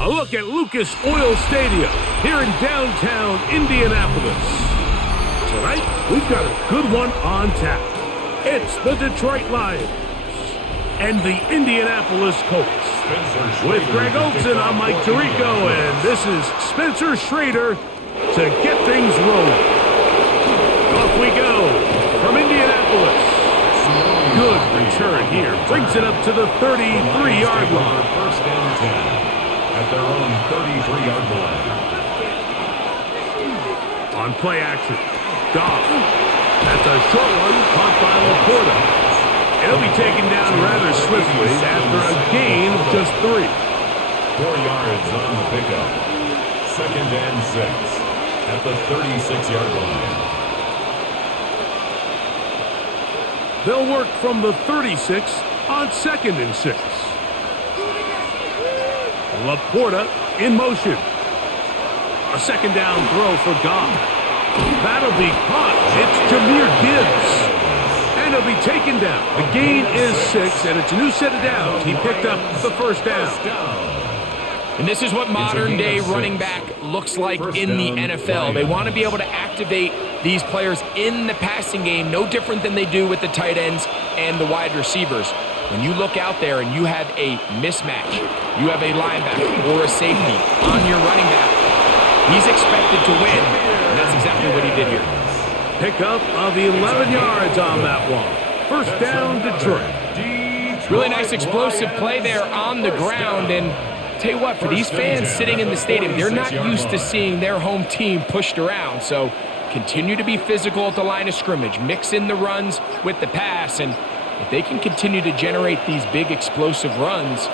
A look at Lucas Oil Stadium here in downtown Indianapolis. Tonight, we've got a good one on tap. It's the Detroit Lions and the Indianapolis Colts. With Greg Olson, I'm Mike Tirico, and this is Spencer Schrader to get things rolling. Off we go from Indianapolis. Good return here. Brings it up to the 33-yard line. First and 10 at their own 33-yard line. On play action, Goff. That's a short one caught by Laporta. It'll be taken down rather swiftly after a gain of just 3. 4 yards on the pickup. Second and 6 at the 36-yard line. They'll work from the 36 on second and 6. Laporta in motion. A second down throw for Goff. That'll be caught. It's Jahmyr Gibbs. And he'll be taken down. The gain is 6, and it's a new set of downs. He picked up the first down. And this is what modern-day running back looks like in the NFL. They want to be able to activate these players in the passing game, no different than they do with the tight ends and the wide receivers. When you look out there and you have a mismatch, you have a linebacker or a safety on your running back, he's expected to win, and that's exactly what he did here. Pickup of 11 yards on that one. First down, Detroit. Really nice explosive play there on the ground, and tell you what, for these fans sitting in the stadium, they're not used to seeing their home team pushed around, so continue to be physical at the line of scrimmage, mix in the runs with the pass, and if they can continue to generate these big explosive runs,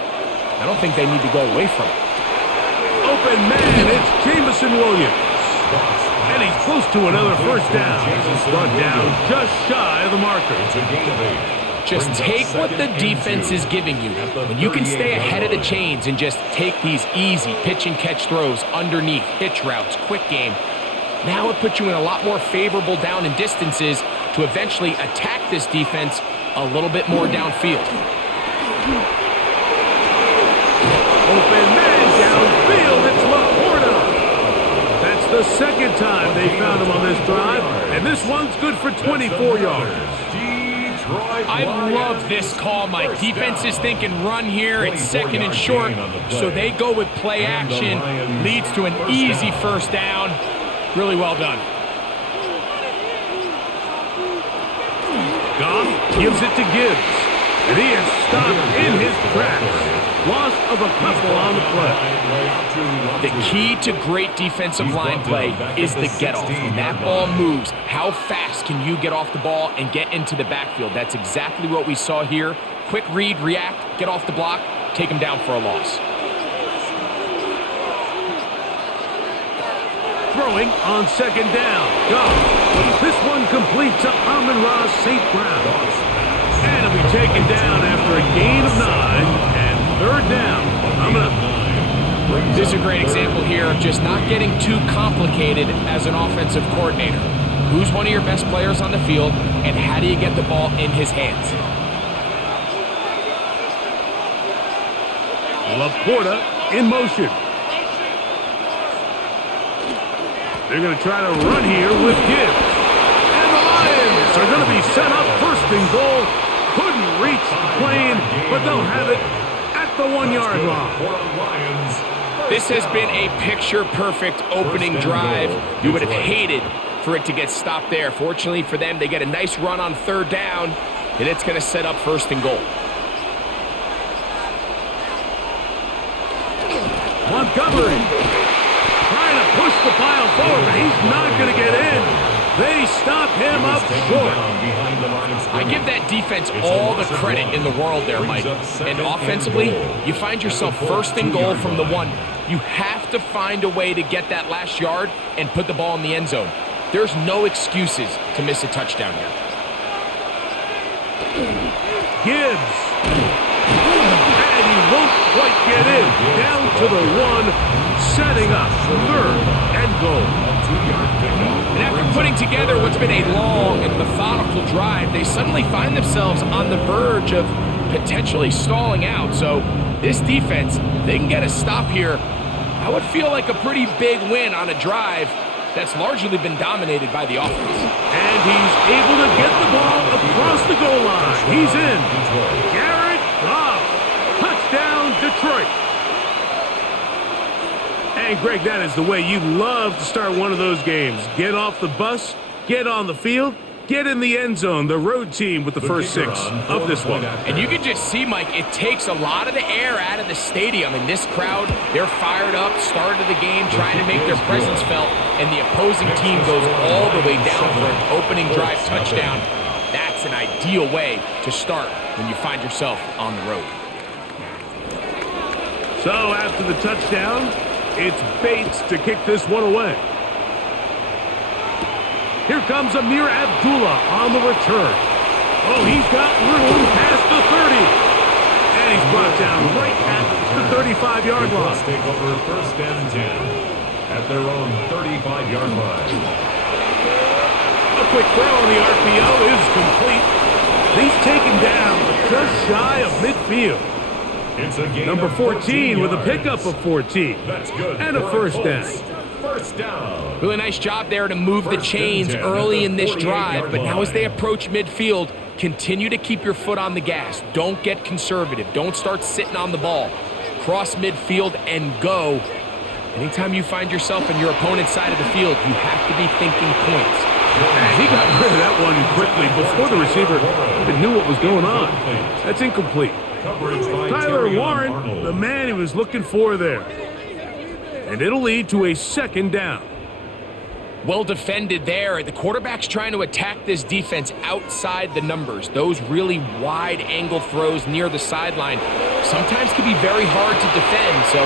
I don't think they need to go away from it. Open man, it's Jameson Williams. And he's close to another first down. Brought down just shy of the marker. Just take what the defense is giving you. When you can stay ahead of the chains and just take these easy pitch and catch throws underneath, hitch routes, quick game, now it puts you in a lot more favorable down and distances to eventually attack this defense a little bit more downfield. Open man downfield, it's Laporta. That's the second time they found him on this drive, and this one's good for 24 yards. I love this call, Mike. Defense is thinking run here. It's second and short, so they go with play action. Leads to an easy first down. Really well done. Goff gives it to Gibbs, and he is stopped in his tracks. Loss of a couple on the play. The key to great defensive line play is the get-off. When that ball moves, how fast can you get off the ball and get into the backfield? That's exactly what we saw here. Quick read, react, get off the block, take him down for a loss. Throwing on second down. Goff. This one complete to Amon-Ra St. Brown. And he'll be taken down after a gain of 9 and third down. This is a great example here of just not getting too complicated as an offensive coordinator. Who's one of your best players on the field, and how do you get the ball in his hands? Laporta in motion. They're going to try to run here with Gibbs. And the Lions are going to be set up first and goal. Couldn't reach the plane, but they'll have it at the 1-yard line. This has been a picture-perfect opening drive. You would have hated for it to get stopped there. Fortunately for them, they get a nice run on third down, and it's going to set up first and goal. Montgomery trying to push the pile forward, but he's not going to get in. They stop him up short. I give that defense all the credit in the world there, Mike. And offensively, you find yourself first and goal from the 1. You have to find a way to get that last yard and put the ball in the end zone. There's no excuses to miss a touchdown here. Gibbs. And he won't quite get in. Down to the 1, setting up third and goal. And after putting together what's been a long and methodical drive, they suddenly find themselves on the verge of potentially stalling out. So this defense, they can get a stop here. That would feel like a pretty big win on a drive that's largely been dominated by the offense. And he's able to get the ball across the goal line. He's in. Jared Goff. Touchdown, Detroit. And Greg, that is the way you love to start one of those games. Get off the bus, get on the field, get in the end zone. The road team with the first 6 of this one. And you can just see, Mike, it takes a lot of the air out of the stadium. And this crowd, they're fired up, started the game, trying to make their presence felt. And the opposing team goes all the way down for an opening drive touchdown. That's an ideal way to start when you find yourself on the road. So after the touchdown, it's Bates to kick this one away. Here comes Amir Abdullah on the return. Oh, he's got room past the 30. And he's brought down right at the 35-yard line. Colts take over first and 10 at their own 35-yard line. A quick throw on the RPO is complete. He's taken down just shy of midfield. It's a gain Number of 14 with a yards. pickup of 14. That's good. And a first down. First down. Really nice job there to move the chains early in this drive, but now as they approach midfield, continue to keep your foot on the gas. Don't get conservative. Don't start sitting on the ball. Cross midfield and go. Anytime you find yourself in your opponent's side of the field, you have to be thinking points. And he got rid of that one quickly before the receiver even knew what was going on. That's incomplete. Tyler Warren, the man he was looking for there. And it'll lead to a second down. Well defended there. The quarterback's trying to attack this defense outside the numbers. Those really wide angle throws near the sideline sometimes can be very hard to defend. So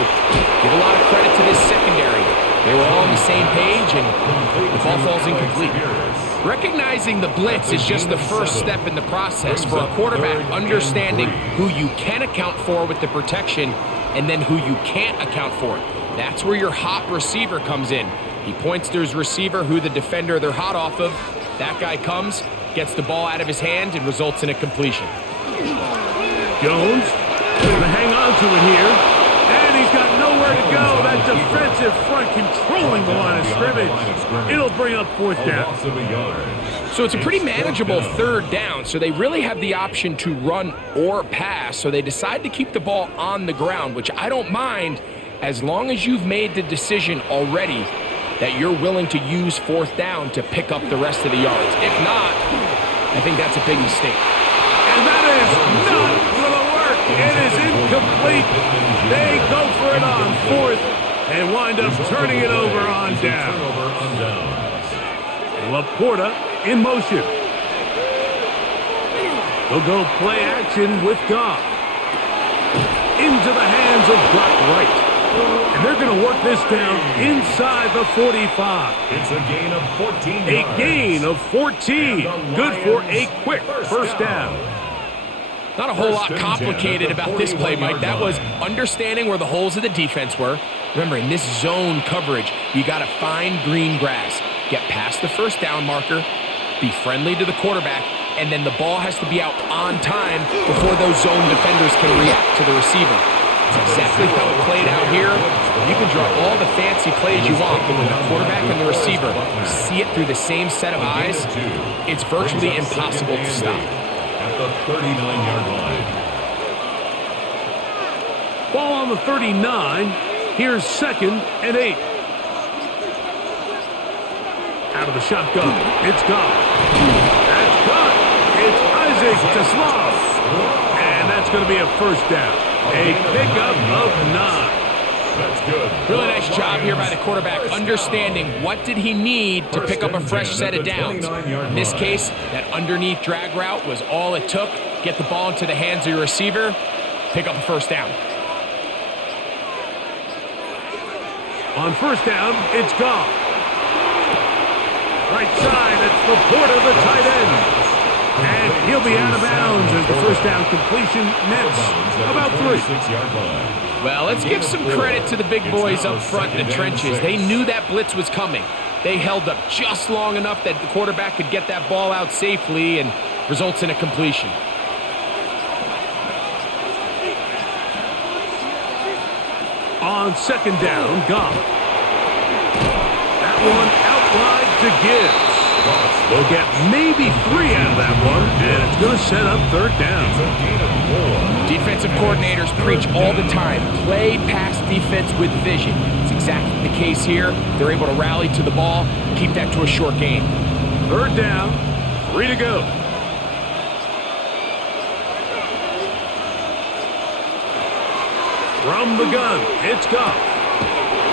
give a lot of credit to this secondary. They were all on the same page and the ball falls incomplete. Recognizing the blitz is just the first step in the process for a quarterback, understanding who you can account for with the protection and then who you can't account for. That's where your hot receiver comes in. He points to his receiver, who the defender they're hot off of. That guy comes, gets the ball out of his hand, and results in a completion. Jones going to hang on to it here. And he's got nowhere to go. That defensive front controlling the line of scrimmage. It'll bring up fourth down. So it's a pretty manageable third down. So they really have the option to run or pass. So they decide to keep the ball on the ground, which I don't mind as long as you've made the decision already that you're willing to use fourth down to pick up the rest of the yards. If not, I think that's a big mistake. And that is not going to work. It is incomplete. They go for it on fourth and wind up turning it over on down. Laporta in motion. They'll go play action with Goff. Into the hands of Brock Wright. And they're going to work this down inside the 45. It's a gain of 14 yards. A gain of 14. Good for a quick first down. Not a whole lot complicated about this play, Mike. That was understanding where the holes of the defense were. Remember, in this zone coverage, you got to find green grass. Get past the first down marker, be friendly to the quarterback, and then the ball has to be out on time before those zone defenders can react to the receiver. That's exactly how it played out here. You can draw all the fancy plays you want, but when the quarterback and the receiver see it through the same set of eyes, it's virtually impossible to stop. At the 39-yard line. Ball on the 39. Here's 2nd and 8. Out of the shotgun. It's Goff. That's caught. It's Isaac to Slav. And that's going to be a first down. A pickup of 9. That's good. Really nice job here by the quarterback, understanding what did he need to pick up a fresh set of downs. In this case, that underneath drag route was all it took. Get the ball into the hands of your receiver, pick up a first down. On first down, it's Goff. Right side, it's Laporta, the tight end. And he'll be out of bounds as the first down completion nets about 3. Well, let's give some credit to the big boys up front in the trenches. They knew that blitz was coming. They held up just long enough that the quarterback could get that ball out safely and results in a completion. On second down, Goff. That one out wide to Gibbs. They'll get maybe 3 out of that one, and it's going to set up third down. Defensive coordinators preach all the time, play pass defense with vision. It's exactly the case here. They're able to rally to the ball, keep that to a short game. Third down, 3 to go. From the gun, it's Goff.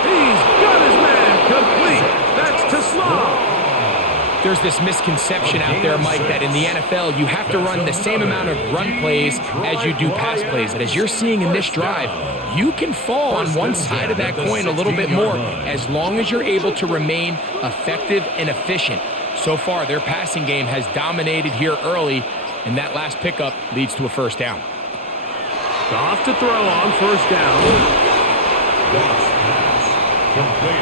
He's got his man complete. That's to Slav. There's this misconception out there, Mike, that in the NFL, you have to run the same amount of run plays as you do pass plays. And as you're seeing in this drive, you can fall on one side of that coin a little bit more as long as you're able to remain effective and efficient. So far, their passing game has dominated here early, and that last pickup leads to a first down. Goff to throw on first down.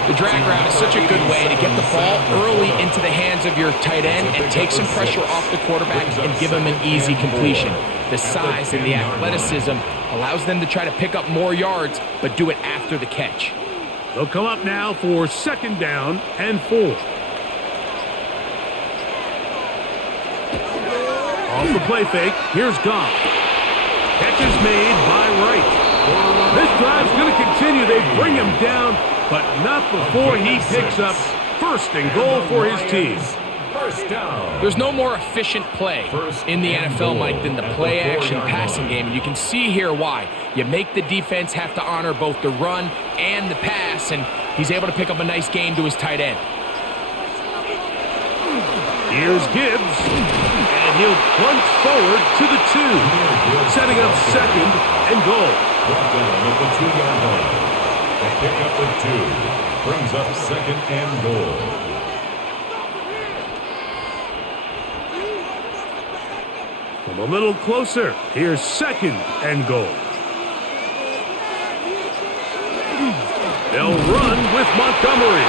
The drag route is such a good way to get the ball early into the hands of your tight end and take some pressure off the quarterback and give him an easy completion. The size and the athleticism allows them to try to pick up more yards, but do it after the catch. They'll come up now for second down and 4. Off the play fake, here's Goff. Catch is made by Wright. This drive's going to continue. They bring him down, but not before he picks up first and goal for his team. There's no more efficient play in the NFL, Mike, than the play-action passing game. And you can see here why. You make the defense have to honor both the run and the pass, and he's able to pick up a nice gain to his tight end. Here's Gibbs, and he'll plunge forward to the 2, setting up second and goal. Brought down at the 2-yard line. The pickup of 2 brings up second and goal. From a little closer, here's second and goal. They'll run with Montgomery,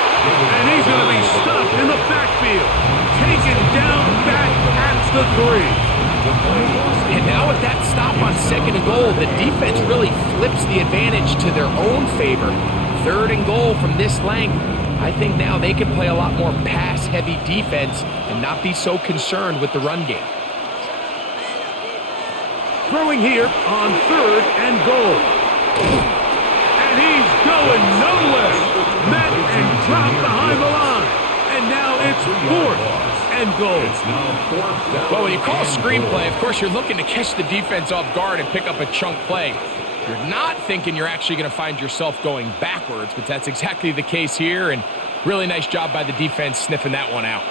and he's going to be stopped in the backfield. Taken down back at the 3. And now with that stop on second and goal, the defense really flips the advantage to their own favor. Third and goal from this length. I think now they can play a lot more pass-heavy defense and not be so concerned with the run game. Throwing here on third and goal. And he's going nowhere. Met and dropped behind the line. And now it's fourth and goal. Well, when you call a screenplay, of course, you're looking to catch the defense off guard and pick up a chunk play. You're not thinking you're actually going to find yourself going backwards, but that's exactly the case here, and really nice job by the defense sniffing that one out.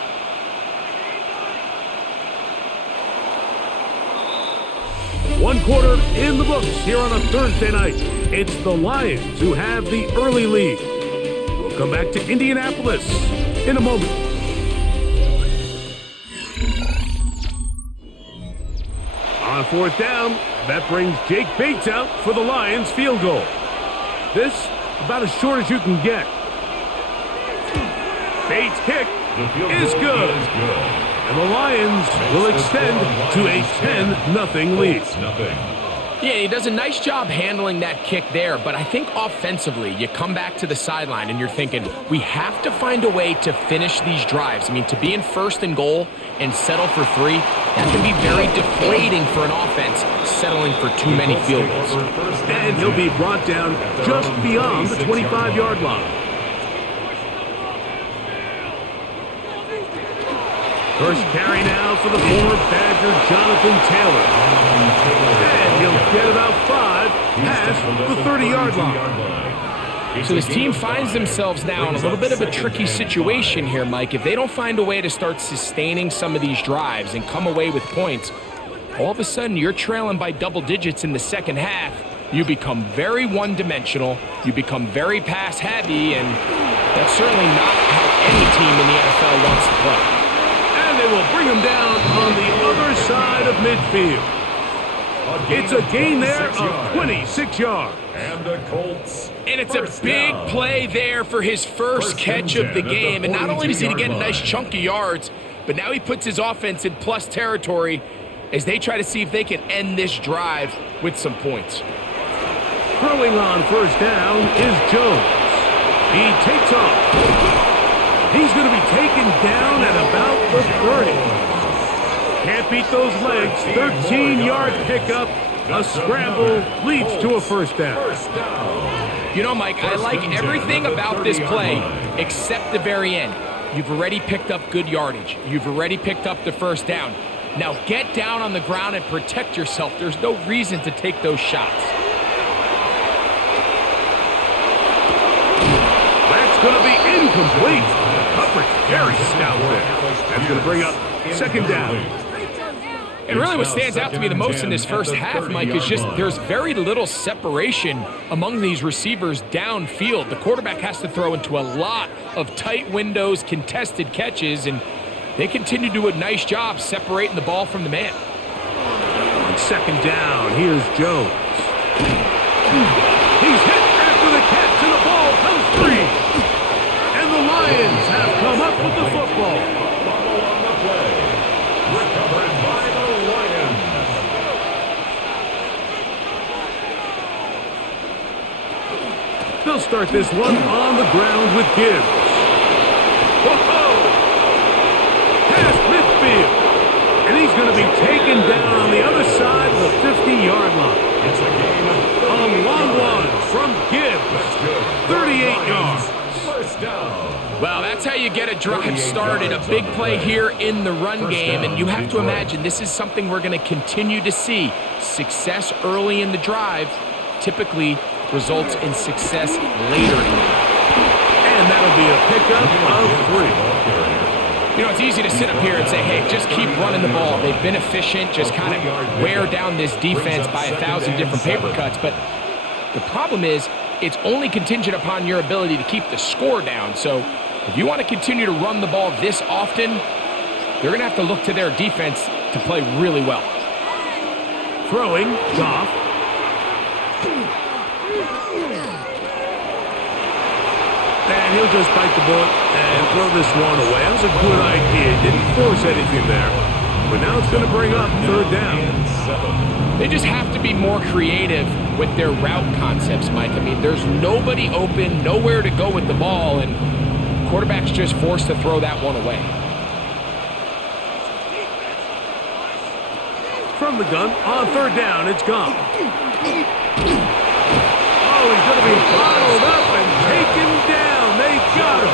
One quarter in the books here on a Thursday night. It's the Lions who have the early lead. We'll come back to Indianapolis in a moment. On fourth down, that brings Jake Bates out for the Lions field goal. This about as short as you can get. Bates' kick is good. And the Lions will extend to a 10-0 lead. Yeah, he does a nice job handling that kick there, but I think offensively, you come back to the sideline and you're thinking, we have to find a way to finish these drives. I mean, to be in first and goal and settle for 3, that can be very deflating for an offense settling for too many field goals. And he'll be brought down just beyond the 25-yard line. First carry now for the former Badger, Jonathan Taylor. And he'll get about 5 past the 30-yard line. So this team finds themselves now in a little bit of a tricky situation here, Mike. If they don't find a way to start sustaining some of these drives and come away with points, all of a sudden you're trailing by double digits in the second half. You become very one-dimensional. You become very pass-heavy, and that's certainly not how any team in the NFL wants to play. And they will bring him down on the other side of midfield. It's a gain there of 26 yards. And the Colts. And it's a big play there for his first catch of the game. And not only does he get a nice chunk of yards, but now he puts his offense in plus territory as they try to see if they can end this drive with some points. Throwing on first down is Jones. He takes off. He's going to be taken down at about the 30. Can't beat those legs. 13-yard pickup. A scramble leads to a first down. You know, Mike, I like everything about this play except the very end. You've already picked up good yardage. You've already picked up the first down. Now get down on the ground and protect yourself. There's no reason to take those shots. That's going to be incomplete. Coverage very stout there. That's going to bring up second down. And really what stands out to me the most in this first half, Mike, is just there's very little separation among these receivers downfield. The quarterback has to throw into a lot of tight windows, contested catches, and they continue to do a nice job separating the ball from the man. On second down, here's Jones. He's hit after the catch, and the ball comes free. And the Lions have come up with the football. Recovered by the Lions. They'll start this one on the ground with Gibbs. Whoa! Past midfield. And he's going to be taken down on the other side of the 50-yard line. It's a game of A long one from Gibbs. 38 yards. First down. Well, that's how you get a drive started, a big play here in the run game, and you have to imagine this is something we're going to continue to see. Success early in the drive typically results in success later in the drive. And that'll be a pickup of 3. You know, it's easy to sit up here and say, hey, just keep running the ball. They've been efficient, just kind of wear down this defense by 1,000 different paper cuts. But the problem is it's only contingent upon your ability to keep the score down. So if you want to continue to run the ball this often, they're going to have to look to their defense to play really well. Throwing, Goff. And he'll just bite the bullet and throw this one away. That was a good idea. Didn't force anything there. But now it's going to bring up third down. They just have to be more creative with their route concepts, Mike. I mean, there's nobody open, nowhere to go with the ball, and quarterback's just forced to throw that one away. From the gun, on third down, it's gone. Oh, he's going to be bottled up and taken down. They got him.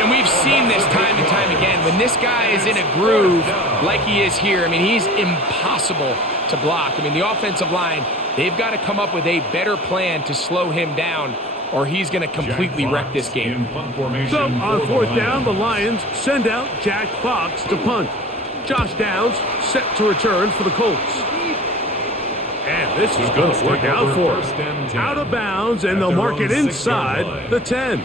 And we've seen this time and time again. When this guy is in a groove like he is here, I mean, he's impossible to block. I mean, the offensive line, they've got to come up with a better plan to slow him down, or he's going to completely wreck this game. So, on fourth down, the Lions send out Jack Fox to punt. Josh Downs set to return for the Colts. And this is going to work out for him. Out of bounds, and they'll mark it inside the 10.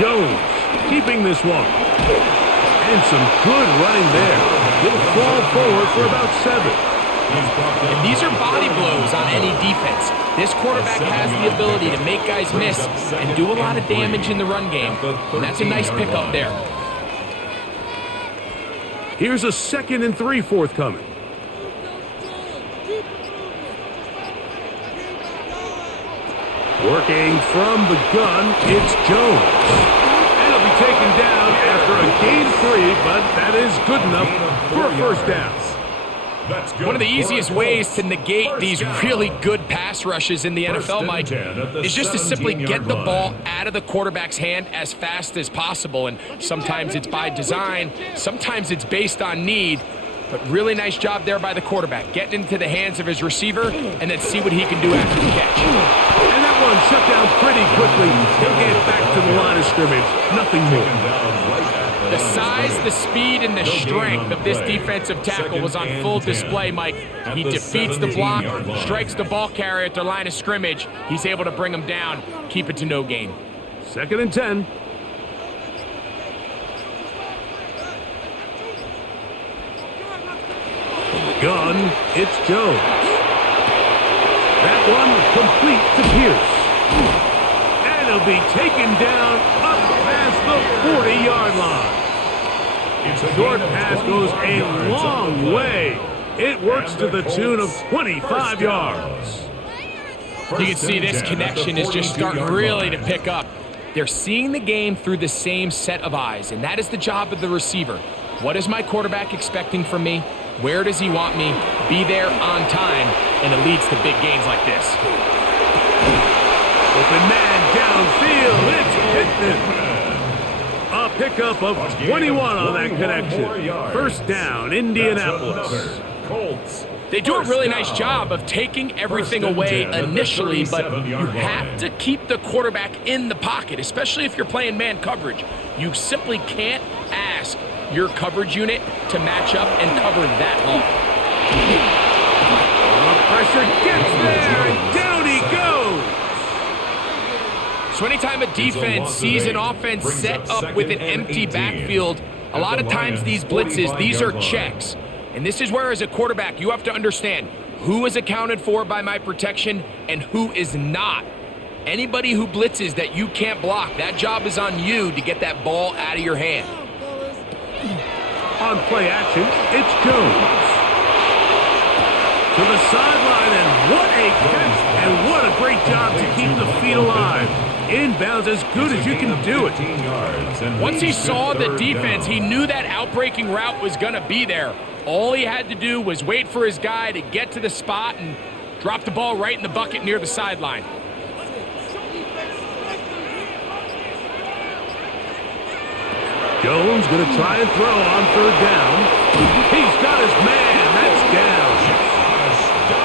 Jones keeping this one. And some good running there. He'll fall forward for about 7. And these are body blows on any defense. This quarterback has the ability to make guys miss and do a lot of damage in the run game. And that's a nice pickup there. Here's a 2nd and 3 forthcoming. Working from the gun, it's Jones. And he'll be taken down after a gain 3, but that is good enough for a first down. One of the easiest ways to negate these really good pass rushes in the NFL, Mike, is just to simply get the ball out of the quarterback's hand as fast as possible. And sometimes it's by design, sometimes it's based on need. But really nice job there by the quarterback, getting into the hands of his receiver and then see what he can do after the catch. And that one shut down pretty quickly. He'll get back to the line of scrimmage. Nothing more. The size, the speed, and the strength of this defensive tackle was on full display, Mike. He defeats the block, strikes the ball carrier at the line of scrimmage. He's able to bring him down, keep it to no gain. 2nd and 10. From the gun, it's Jones. That one complete to Pierce. And he'll be taken down up past the 40-yard line. Short pass goes a long way. It works to the tune of 25 yards. You can see this connection is just starting really to pick up. They're seeing the game through the same set of eyes, and that is the job of the receiver. What is my quarterback expecting from me? Where does he want me? Be there on time, and it leads to big gains like this. Open man downfield. It's Pittman. A pickup of 21 on that connection. First down, Indianapolis. Colts. They do a really nice job of taking everything away initially, but you have to keep the quarterback in the pocket, especially if you're playing man coverage. You simply can't ask your coverage unit to match up and cover that long. Pressure gets there, and down he goes. So anytime a defense sees an offense set up with an empty backfield, a lot of times these blitzes, these are checks. And this is where, as a quarterback, you have to understand who is accounted for by my protection and who is not. Anybody who blitzes that you can't block, that job is on you to get that ball out of your hand. On play action, it's Jones. To the sideline, and what a catch, and what a great job to keep the feet alive. Inbounds as good as you can do it. Once he saw the defense, he knew that outbreaking route was going to be there. All he had to do was wait for his guy to get to the spot and drop the ball right in the bucket near the sideline. Jones going to try and throw on third down. He's got his man. That's down.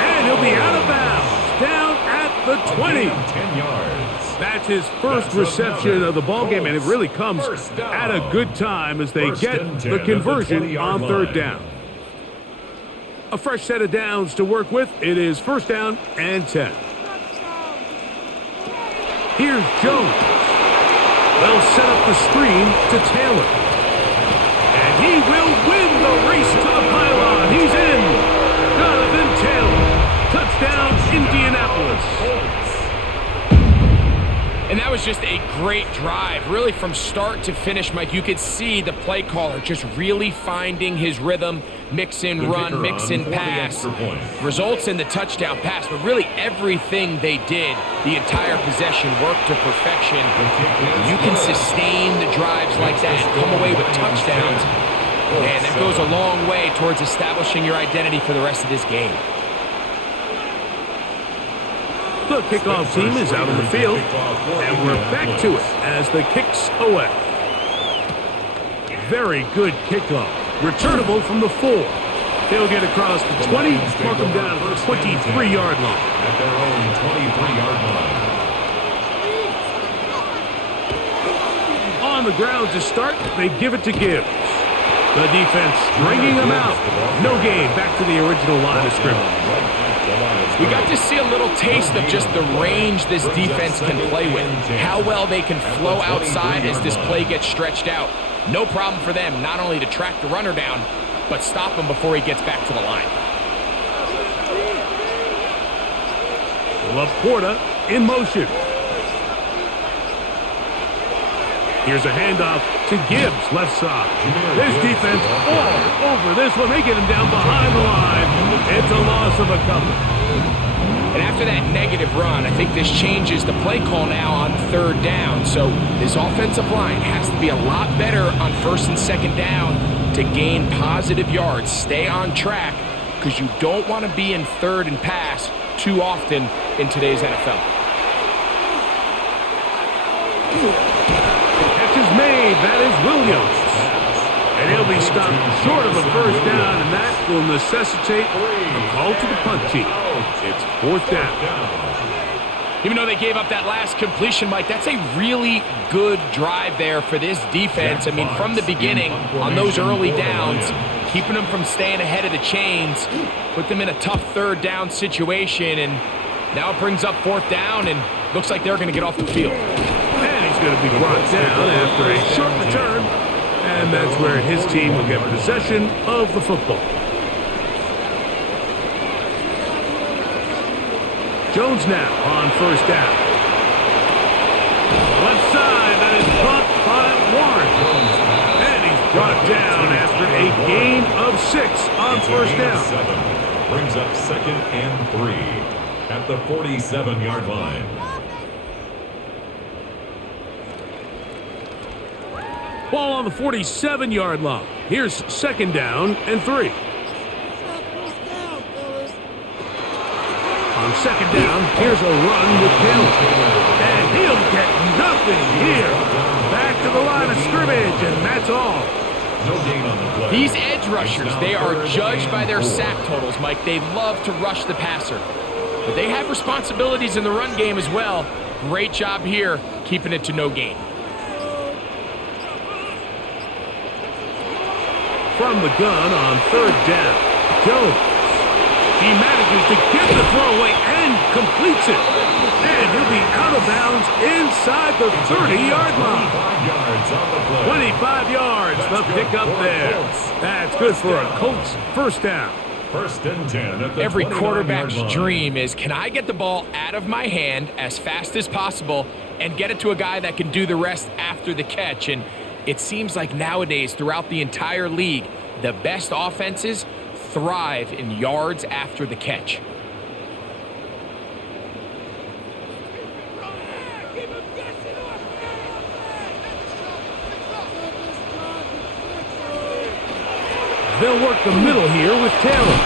And he'll be out of bounds. Down at the 20. 10 yards. That's his first reception of the ballgame, and it really comes at a good time as they get the conversion on third down. A fresh set of downs to work with. It is first down and 10. Here's Jones. They'll set up the screen to Taylor. And he will win the race to the pylon. He's in. Jonathan Taylor. Touchdown, Indianapolis. And that was just a great drive, really from start to finish, Mike. You could see the play caller just really finding his rhythm, mix in run, mix in pass, results in the touchdown pass. But really everything they did, the entire possession worked to perfection. You can sustain the drives like that, come away with touchdowns, and that goes a long way towards establishing your identity for the rest of this game. The kickoff team is out on the field, and we're back to it as the kick's away. Very good kickoff. Returnable from the 4. He'll get across the 20, mark him down at the 23-yard line. At their own 23-yard line. On the ground to start, they give it to Gibbs. The defense stringing him out. No gain, back to the original line of scrimmage. We got to see a little taste of just the range this defense can play with. How well they can flow outside as this play gets stretched out. No problem for them not only to track the runner down, but stop him before he gets back to the line. Laporta in motion. Here's a handoff to Gibbs, left side. This defense all over this one. They get him down behind the line. It's a loss of a couple. And after that negative run, I think this changes the play call now on third down. So this offensive line has to be a lot better on first and second down to gain positive yards. Stay on track because you don't want to be in third and pass too often in today's NFL. Catch is made. That is Williams. And he'll be stopped short of a first down, and that will necessitate a call to the punt team. It's fourth down. Even though they gave up that last completion, Mike, that's a really good drive there for this defense. I mean, from the beginning, on those early downs, keeping them from staying ahead of the chains, put them in a tough third down situation, and now it brings up fourth down, and looks like they're going to get off the field. And he's going to be brought down after a short return, and that's where his team will get possession of the football. Jones now on first down. Left side, that is caught by Warren. And he's brought down gain of 6 on It's a first gain of down. 7. Brings up 2nd and 3 at the 47-yard line. Ball on the 47-yard line. Here's 2nd down and 3. On 2nd down, here's a run with Taylor. And he'll get nothing here. Back to the line of scrimmage, and that's all. No gain on the play. These edge rushers, they are judged by their sack totals, Mike. They love to rush the passer. But they have responsibilities in the run game as well. Great job here, keeping it to no gain. From the gun on 3rd down, Jones. He manages to get the throw away and completes it. And he'll be out of bounds inside the 30-yard line. 25 yards, the pickup there. That's good for a Colts first down. 1st and 10 at the Every 29-yard quarterback's line. dream is, can I get the ball out of my hand as fast as possible and get it to a guy that can do the rest after the catch? And it seems like nowadays, throughout the entire league, the best offenses thrive in yards after the catch. They'll work the middle here with Taylor.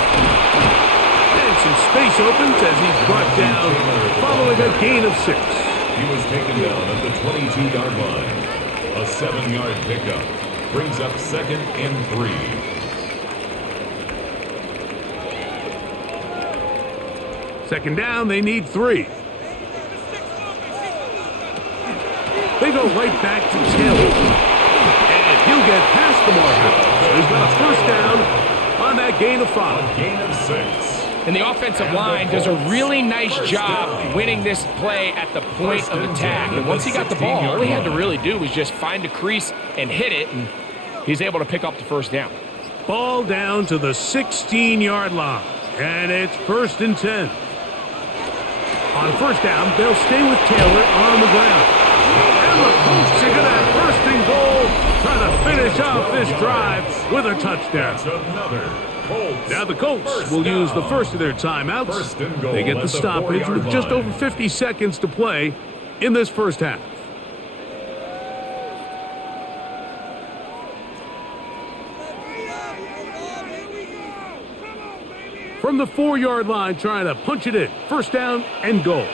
And some space opens as he's brought down following a gain of 6. He was taken down at the 22-yard line. A 7-yard pickup brings up 2nd and 3. Second down, they need 3. They go right back to Taylor. And he'll get past the marker. So he's got a first down on that gain of 5. A gain of 6. And the offensive line does a really nice job winning this play at the point of attack. And once he got the ball, all he had to really do was just find a crease and hit it, and he's able to pick up the first down. Ball down to the 16-yard line. And it's 1st and 10. On first down, they'll stay with Taylor on the ground. And the Colts are going to have 1st and goal, trying to finish off this drive with a touchdown. That's another Colts. Now the Colts will use the first of their timeouts. 1st and goal They get at the stoppage 4-yard with just line. over 50 seconds to play in this first half. From the 4-yard line, trying to punch it in. 1st down and goal.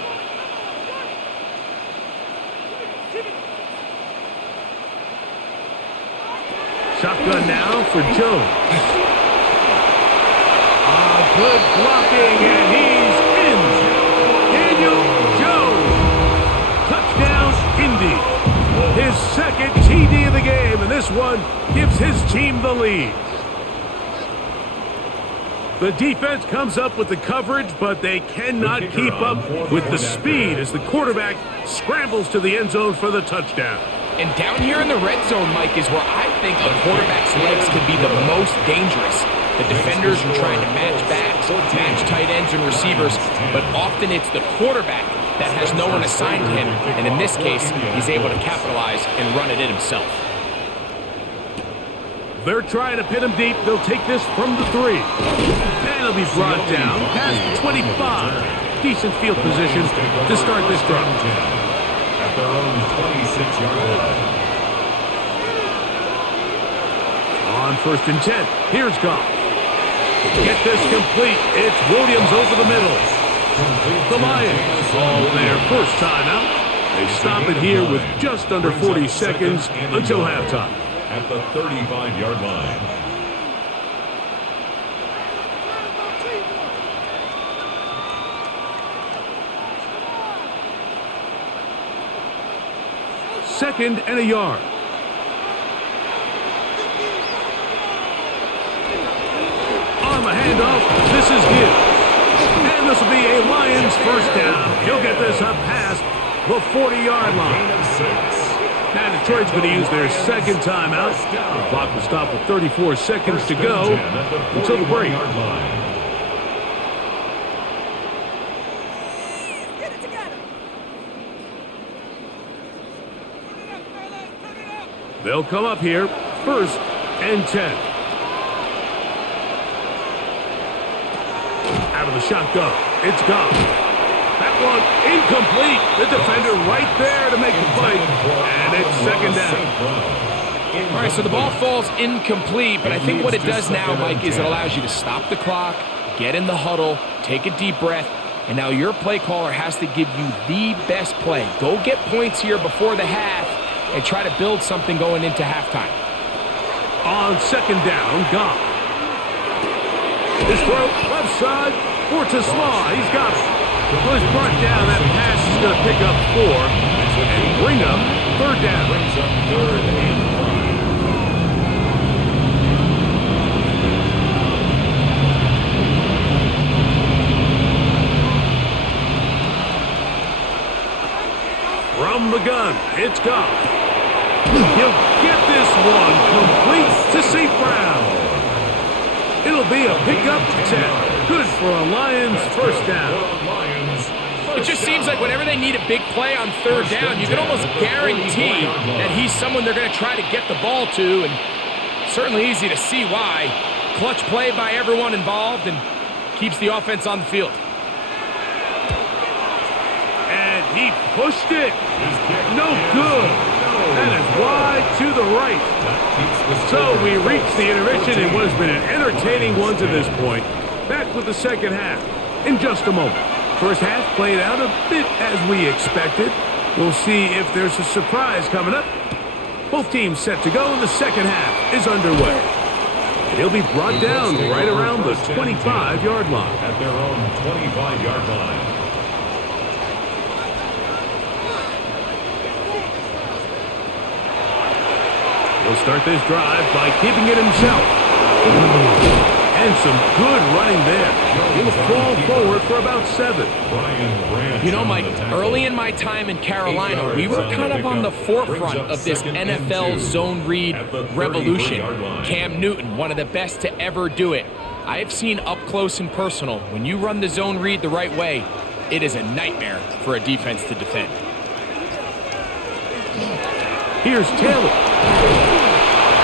Shotgun now for Jones. Good blocking, and he's in. Daniel Jones. Touchdown, Indy. His 2nd TD of the game, and this one gives his team the lead. The defense comes up with the coverage, but they cannot keep up with the speed as the quarterback scrambles to the end zone for the touchdown. And down here in the red zone, Mike, is where I think a quarterback's legs can be the most dangerous. The defenders are trying to match backs, match tight ends and receivers, but often it's the quarterback that has no one assigned to him, and in this case, he's able to capitalize and run it in himself. They're trying to pin him deep. They'll take this from the 3. And he'll be brought down past the 25. Decent field position to start this drive. At their own 26-yard line. On 1st and 10, here's Goff. Get this complete. It's Williams over the middle. The Lions call their first timeout. They stop it here with just under 40 seconds until halftime. At the 35-yard line. Second and a yard. On the handoff, this is Gibbs. And this will be a Lions first down. He'll get this up past the 40-yard line. Gain of 6. Now Detroit's going to use their 2nd timeout. The clock will stop with 34 seconds to go until the break. They'll come up here, 1st and 10. out of the shotgun. It's gone. That one incomplete. The defender right there to make the play. And it's second down. All right, so the ball falls incomplete, but I think what it does now, Mike, is it allows you to stop the clock, get in the huddle, take a deep breath, and now your play caller has to give you the best play. Go get points here before the half and try to build something going into halftime. On second down, Goff. His throw, left side, for Tesla. He's got it. Well, he's brought down. That pass is going to pick up 4 and bring up third down. Brings up third and 5. From the gun, it's Goff. He'll get this one complete to St. Brown. It'll be a pickup 10. Good for a Lions first down. It just seems like whenever they need a big play on third down, you can almost guarantee that he's someone they're going to try to get the ball to, and certainly easy to see why. Clutch play by everyone involved and keeps the offense on the field. And he pushed it. No good. That is wide to the right. So we reach the intermission in what has been an entertaining one to this point. Back with the second half in just a moment. First half played out a bit as we expected. We'll see if there's a surprise coming up. Both teams set to go, and the second half is underway. And he'll be brought down right around the 25-yard line. At their own 25-yard line. He'll start this drive by keeping it himself. And some good running there. He'll fall forward for about 7. You know, Mike, early in my time in Carolina, we were kind of on the forefront of this NFL zone read revolution. Cam Newton, one of the best to ever do it. I have seen up close and personal, when you run the zone read the right way, it is a nightmare for a defense to defend. Here's Taylor.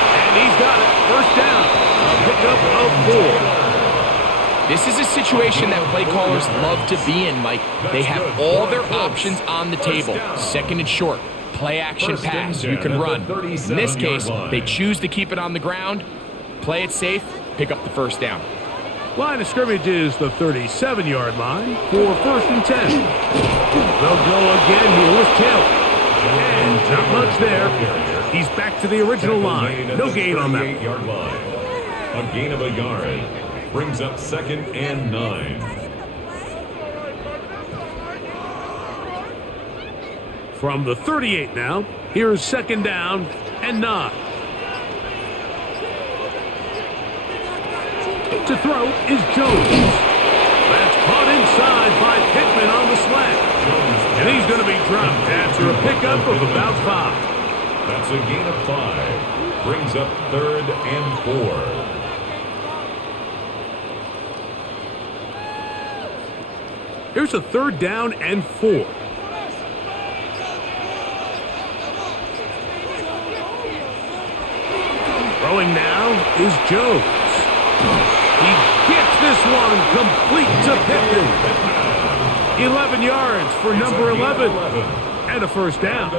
And he's got it. First down. A pickup of 4. This is a situation that play callers love to be in, Mike. They have all their options on the table. Second and short, play action pass, you can run. In this case, they choose to keep it on the ground, play it safe, pick up the first down. Line of scrimmage is the 37-yard line for first and 10. They'll go again here with Taylor. And not much there. He's back to the original line. No gain on that. 8-yard line. A gain of a yard brings up second and 9. From the 38 now, here's second down and 9. To throw is Jones. That's caught inside by Pittman on the slant. And he's going to be dropped after a pickup of about 5. That's a gain of 5. Brings up third and 4. Here's a third down and 4. Throwing now is Jones. He gets this one complete to Pittman. 11 yards for number 11. And a first down.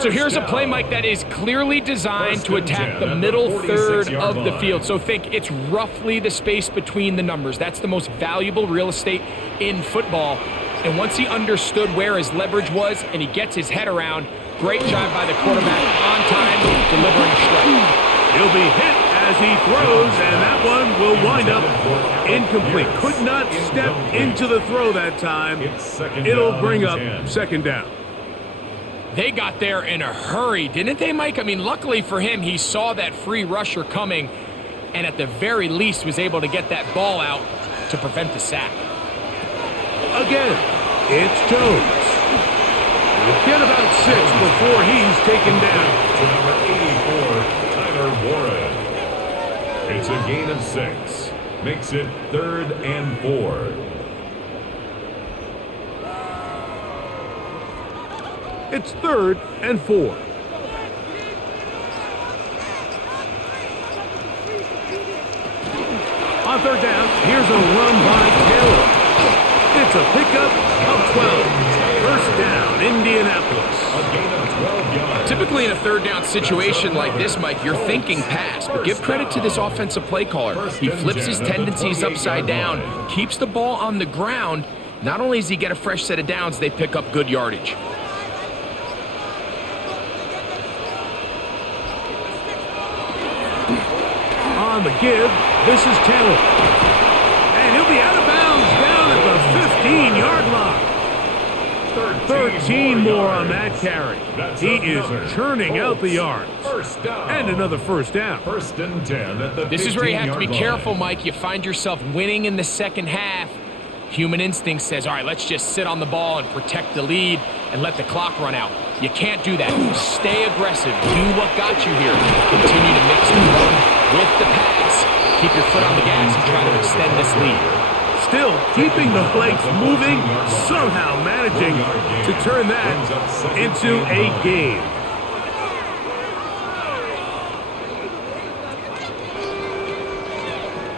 So here's a play, Mike, that is clearly designed to attack the middle third of the field. So think it's roughly the space between the numbers. That's the most valuable real estate in football. And once he understood where his leverage was and he gets his head around, great job by the quarterback on time, delivering a strike. He'll be hit as he throws, and that one will wind up incomplete. Could not step into the throw that time. It'll bring up second down. They got there in a hurry, didn't they, Mike? I mean, luckily for him, he saw that free rusher coming and at the very least was able to get that ball out to prevent the sack. Again, it's Jones. He'll get about 6 before he's taken down. To number 84, Tyler Warren. It's a gain of 6. Makes it third and 4. It's third and 4. On third down, here's a run by It's a pickup of 12. First down, Indianapolis. A gain of 12 yards. Typically in a third down situation like this, Mike, you're thinking pass, but give credit to this offensive play caller. He flips his tendencies upside down, keeps the ball on the ground. Not only does he get a fresh set of downs, they pick up good yardage. On the give, this is Taylor. And he'll be out of bounds down at the 15-yard line. 13 more on that carry. He is churning out the yards. And another first down. First and 10 at the 15-yard line. This is where you have to be careful, Mike. You find yourself winning in the second half. Human instinct says, all right, let's just sit on the ball and protect the lead and let the clock run out. You can't do that. Stay aggressive. Do what got you here. Continue to mix the run with the pass. Keep your foot on the gas and try to extend this lead. Still keeping the legs moving, somehow managing to turn that into a game.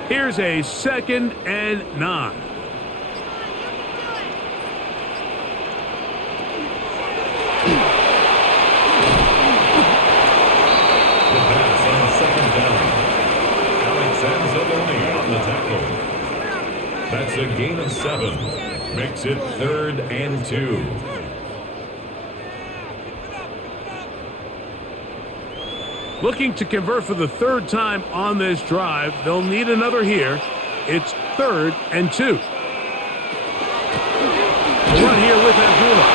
Here's a 2nd and 9. That's a gain of 7. Makes it 3rd and 2. Looking to convert for the 3rd time on this drive. They'll need another here. It's 3rd and 2. A run here with Abdullah.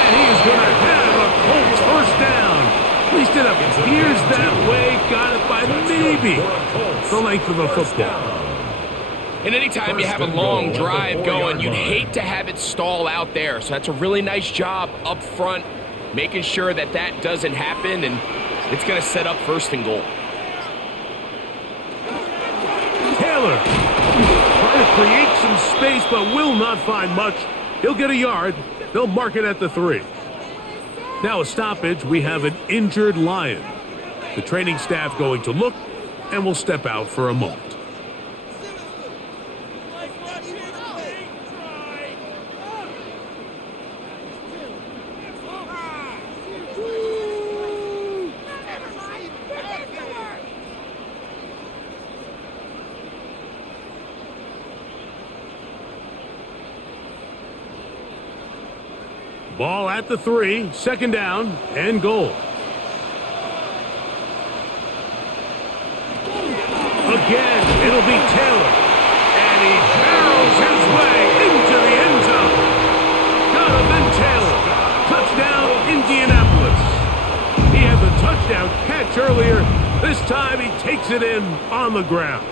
And he's going to have a Colts first down. At least it appears that way. Got it by maybe the length of a football. And anytime you have a long drive going, you'd hate to have it stall out there. So that's a really nice job up front, making sure that that doesn't happen, and it's going to set up 1st and goal. Taylor trying to create some space, but will not find much. He'll get a yard. They'll mark it at the 3. Now a stoppage. We have an injured Lion. The training staff going to look, and will step out for a moment. Ball at the 3, 2nd down and goal. Again, it'll be Taylor. And he barrels his way into the end zone. Jonathan Taylor. Touchdown, Indianapolis. He had the touchdown catch earlier. This time he takes it in on the ground.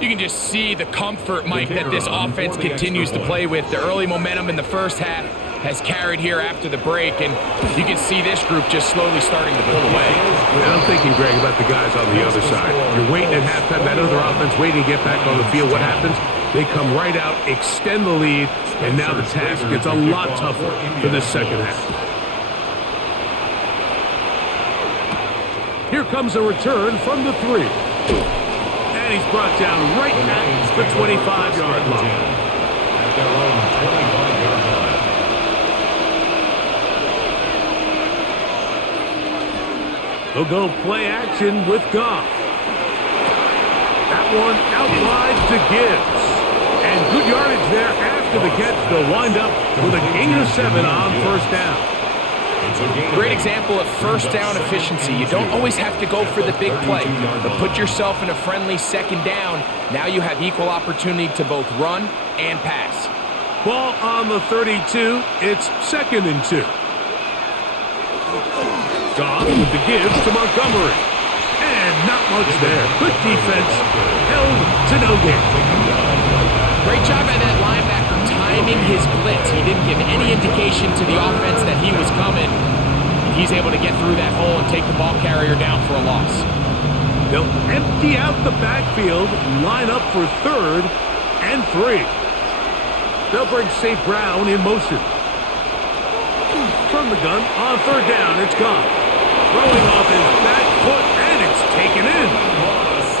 You can just see the comfort, Mike, that this offense continues to play with. The early momentum in the first half has carried here after the break, and you can see this group just slowly starting to pull away. And I'm thinking, Greg, about the guys on the other side. You're waiting at halftime, that other offense waiting to get back on the field. What happens? They come right out, extend the lead, and now the task gets a lot tougher for this second half. Here comes a return from the 3. And he's brought down right at the 25-yard line. At their own 25-yard line. They'll go play action with Goff. That one out wide to Gibbs. And good yardage there after the catch. They'll wind up with a gain of 7 on 1st down. Great example of 1st down efficiency. You don't always have to go for the big play, but put yourself in a friendly 2nd down. Now you have equal opportunity to both run and pass. Ball on the 32. It's 2nd and 2. Goff with the give to Montgomery. And not much there. Good defense. Held to no gain. Great job by that linebacker timing his blitz. He didn't give any indication to the offense that he was coming. And he's able to get through that hole and take the ball carrier down for a loss. They'll empty out the backfield, line up for 3rd and 3. They'll bring St. Brown in motion. From the gun on 3rd down, it's Goff. Throwing off his back foot, and it's taken in.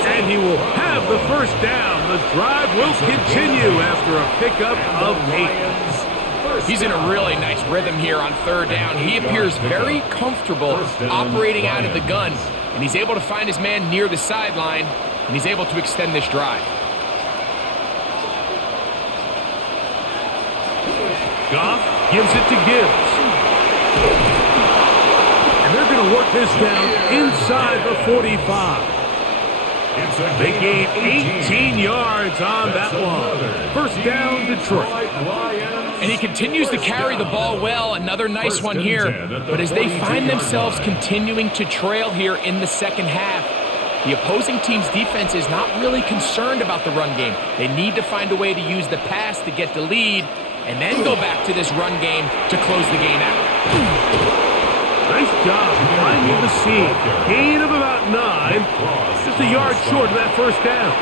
And And he will have the first down. The drive will continue after a pickup of 8. He's in a really nice rhythm here on third down. He appears very comfortable operating out of the gun, and he's able to find his man near the sideline, and he's able to extend this drive. Goff gives it to Gibbs. And they're going to work this down inside the 45. They gain 18 yards on that one. First down, Detroit. And he continues to carry the ball well. Another nice one here. But as they find themselves continuing to trail here in the second half, the opposing team's defense is not really concerned about the run game. They need to find a way to use the pass to get the lead and then go back to this run game to close the game out. Nice job finding the seam. Gain of about 9. Just a yard short of that first down.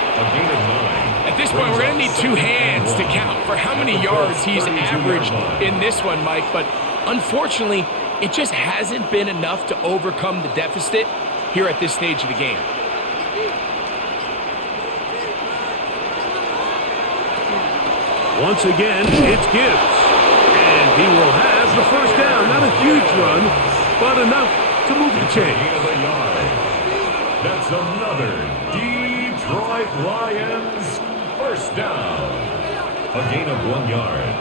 At this point, we're going to need 2 hands to count for how many yards he's averaged in this one, Mike. But unfortunately, it just hasn't been enough to overcome the deficit here at this stage of the game. Once again, it's Gibbs. And he will have the first down. Not a huge run, but enough to move the chains. That's another Detroit Lions first down. A gain of 1 yard.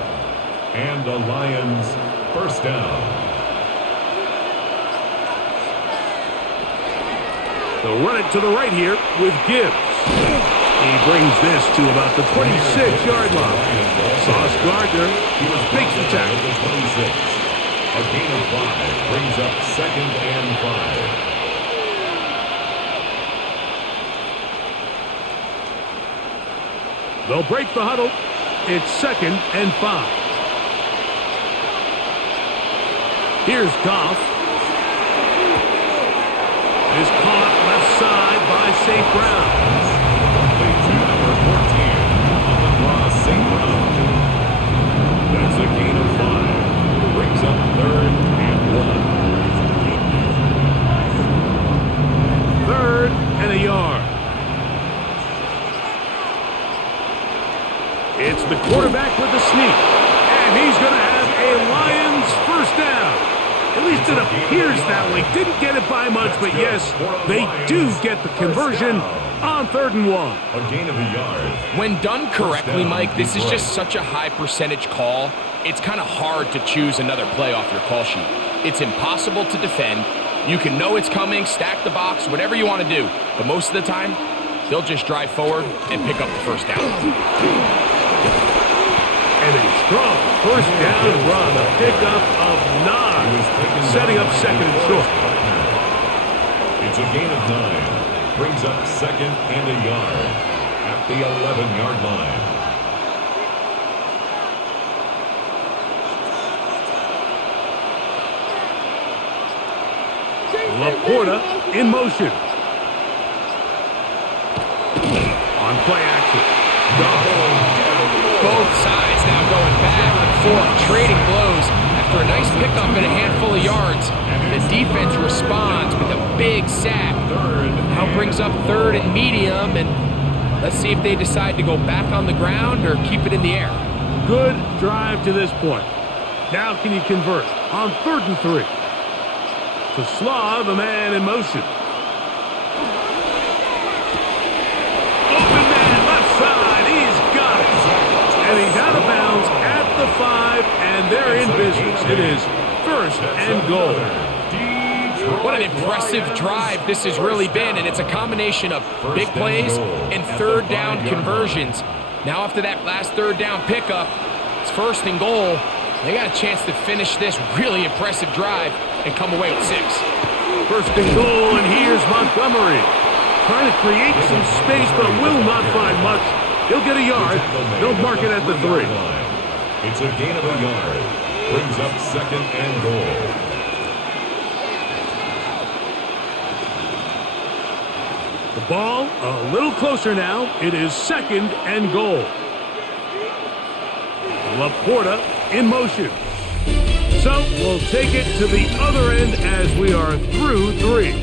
And the Lions first down. They'll run it to the right here with Gibbs. He brings this to about the 26-yard line. Sauce Gardner makes the tackle. A gain of 5 brings up 2nd and 5. They'll break the huddle. It's 2nd and 5. Here's Goff. Is caught left side by St. Brown. Number 14 on the draw, St. Brown. That's a gain of 5. Brings up 3rd and 1. 3rd and a yard. It's the quarterback with the sneak. And he's going to have a Lions first down. At least it appears that way. Didn't get it by much, but yes, they do get the conversion on 3rd and 1. A gain of a yard. When done correctly, Mike, this is just such a high percentage call. It's kind of hard to choose another play off your call sheet. It's impossible to defend. You can know it's coming, stack the box, whatever you want to do. But most of the time, they'll just drive forward and pick up the first down. And a strong first down run, a pickup of 9, setting up 2nd and short. It's a gain of 9. Brings up 2nd and a yard at the 11-yard line. Laporta in motion. On play action. Both sides now going back and forth, trading blows. After a nice pickup and a handful of yards, the defense responds with a big sack. Now brings up 3rd and medium, and let's see if they decide to go back on the ground or keep it in the air. Good drive to this point. Now can you convert on 3rd and 3? To Slaw, the man in motion. Open man, left side, he's got it. And he's out of bounds at the 5, and they're in business. It is 1st and goal. What an impressive drive this has really been, and it's a combination of big plays and 3rd down conversions. Now after that last 3rd down pickup, it's 1st and goal. They got a chance to finish this really impressive drive and come away with 6. 1st and goal, and here's Montgomery. Trying to create some space, but will not find much. He'll get a yard. They'll mark it at the 3. It's a gain of a yard. Brings up 2nd and goal. The ball a little closer now. It is 2nd and goal. Laporta in motion. So we'll take it to the other end as we are through 3.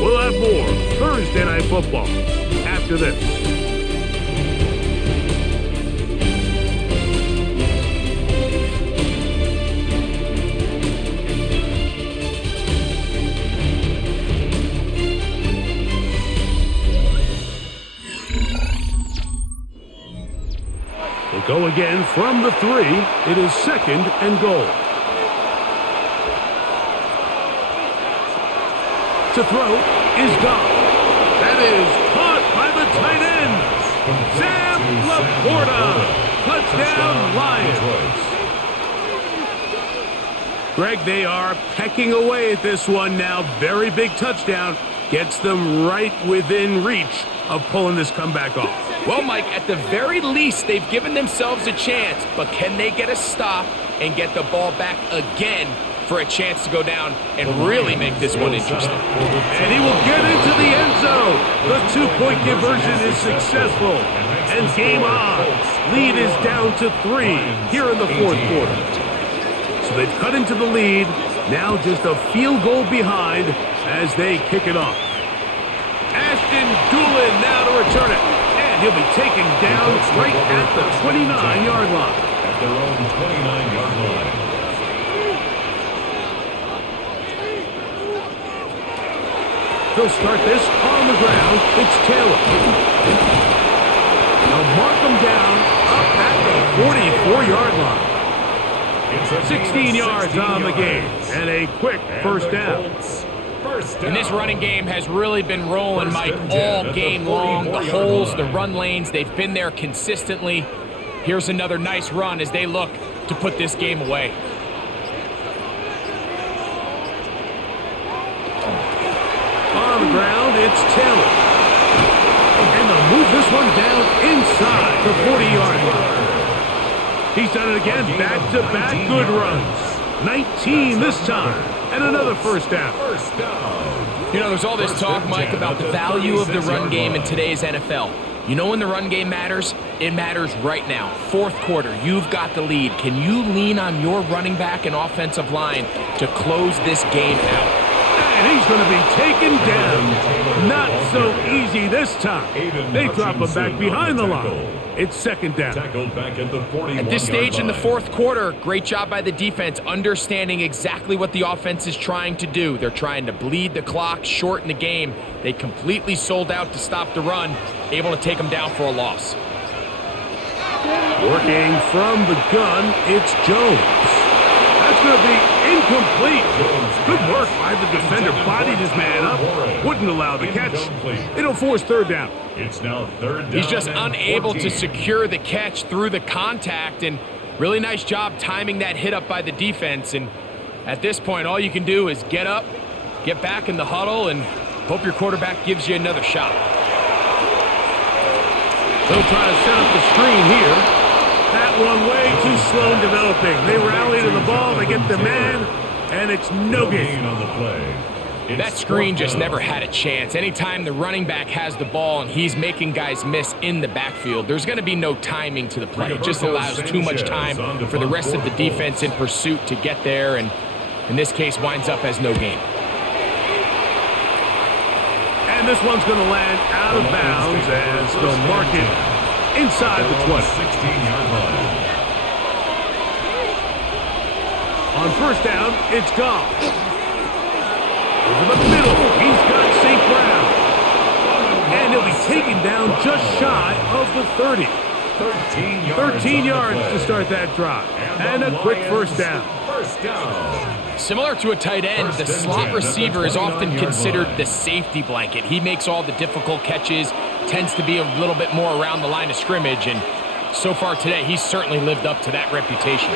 We'll have more Thursday Night Football after this. They go again from the 3. It is 2nd and goal. To throw is Goff. That is caught by the tight end. Sam Laporta. Touchdown, Lions. Greg, they are pecking away at this one now. Very big touchdown. Gets them right within reach of pulling this comeback off. Well, Mike, at the very least, they've given themselves a chance, but can they get a stop and get the ball back again for a chance to go down and really make this one interesting? And he will get into the end zone. The 2-point conversion is successful. And game on. Lead is down to 3 here in the 4th quarter. So they've cut into the lead. Now just a field goal behind as they kick it off. Ashton Doolin now to return it. And he'll be taken down right at the 29-yard line. At their own 29-yard line. They'll start this on the ground. It's Taylor. They'll mark them down up at the 44-yard line. 16 yards on the game and a quick first down. And this running game has really been rolling, Mike, all game long. The holes, the run lanes, they've been there consistently. Here's another nice run as they look to put this game away. On the ground, it's Taylor. And they'll move this one down inside the 40-yard line. He's done it again, back-to-back good runs. 19 this time, and another first down. You know, there's all this talk, Mike, about the value of the run game in today's NFL. You know when the run game matters? It matters right now. 4th quarter, you've got the lead. Can you lean on your running back and offensive line to close this game out? And he's going to be taken down. Not so easy this time. They drop him back behind the line. It's 2nd down. At this stage in the 4th quarter, great job by the defense, understanding exactly what the offense is trying to do. They're trying to bleed the clock, shorten the game. They completely sold out to stop the run, able to take them down for a loss. Working from the gun, it's Jones. That's going to be incomplete. Good work by the defender. Bodied his man up. Wouldn't allow the catch. It'll force 3rd down. It's now 3rd down. He's just unable to secure the catch through the contact, and really nice job timing that hit up by the defense. And at this point, all you can do is get up, get back in the huddle, and hope your quarterback gives you another shot. They'll try to set up the screen here. That one way too slow in developing. They rally to the ball, they get the man, and it's no gain on the play. That screen just never had a chance. Anytime the running back has the ball and he's making guys miss in the backfield, there's going to be no timing to the play. It just allows too much time for the rest of the defense in pursuit to get there, and in this case winds up as no gain. And this one's going to land out of bounds as they'll mark it inside the 20. 16-yard line. On first down, it's Goff. Over the middle, he's got St. Brown. And he'll be taken down just shy of the 30. 13 yards to start that drive. And a quick first down. Similar to a tight end, the slot receiver is often considered the safety blanket. He makes all the difficult catches, tends to be a little bit more around the line of scrimmage, and so far today, he's certainly lived up to that reputation.